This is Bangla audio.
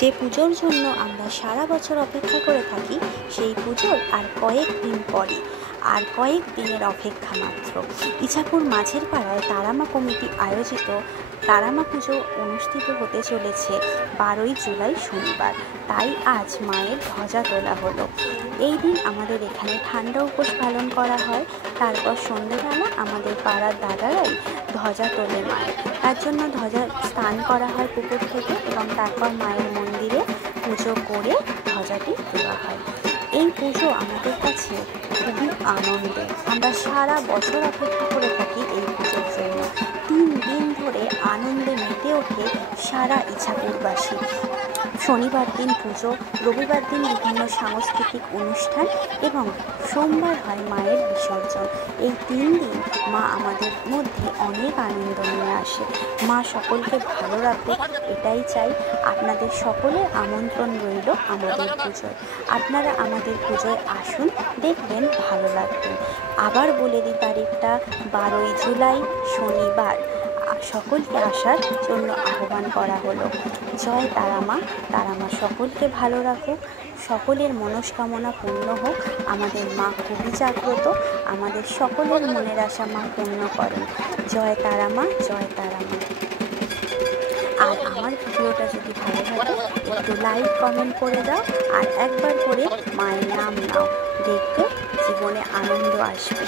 যে পুজোর জন্য আমরা সারা বছর অপেক্ষা করে থাকি, সেই পুজোর আর কয়েক দিন পরে, আর কয়েক দিনের অপেক্ষা মাত্র। ইছাপুর মাঝের পাড়ায় তারামা কমিটি আয়োজিত তারামা পুজো অনুষ্ঠিত হতে চলেছে 12ই জুলাই শনিবার। তাই আজ মায়ের ধ্বজা তোলা হলো। এই দিন আমাদের এখানে ঠান্ডা উপোস পালন করা হয়। তারপর সন্ধ্যেবেলা আমাদের পাড়ার দাদারাই ধ্বজা তোলে মায়ের। তার জন্য ধ্বজা স্নান করা হয় পুকুর থেকে, এবং তারপর মায়ের মন্দিরে পুজো করে ধ্বজাটি দেওয়া হয়। এই পুজো আমাদের কাছে খুবই আনন্দের। আমরা সারা বছর অপেক্ষা করে থাকি এই পুজোর জন্য। 3 দিন ধরে আনন্দে মেতে ওঠে সারা ইছাপুরবাসী। শনিবার দিন পুজো, রবিবার দিন বিভিন্ন সাংস্কৃতিক অনুষ্ঠান, এবং সোমবার হয় মায়ের বিসর্জন। এই 3 দিন মা আমাদের মধ্যে অনেক আনন্দ নিয়ে আসে। মা সকলকে ভালো রাখুক, এটাই চাই। আপনাদের সকলের আমন্ত্রণ রইল আমাদের পুজোয়। আপনারা আমাদের পুজোয় আসুন, দেখবেন ভালো লাগবে। আবার বলে দিই তারিখটা, 12ই জুলাই শনিবার। সকলকে আসার জন্য আহ্বান করা হলো। জয় তারামা। তারামা সকলকে ভালো রাখুক, সকলের মনস্কামনা পূর্ণ হোক। আমাদের মা খুবই জাগ্রত, আমাদের সকলের মনের আশা মা পূর্ণ করেন। জয় তারামা, জয় তারামা। আর আমার ভিডিওটা যদি ভালো লাগে, একটু লাইক কমেন্ট করে দাও, আর একবার করে মায়ের নাম নাও, দেখবে জীবনে আনন্দ আসবে।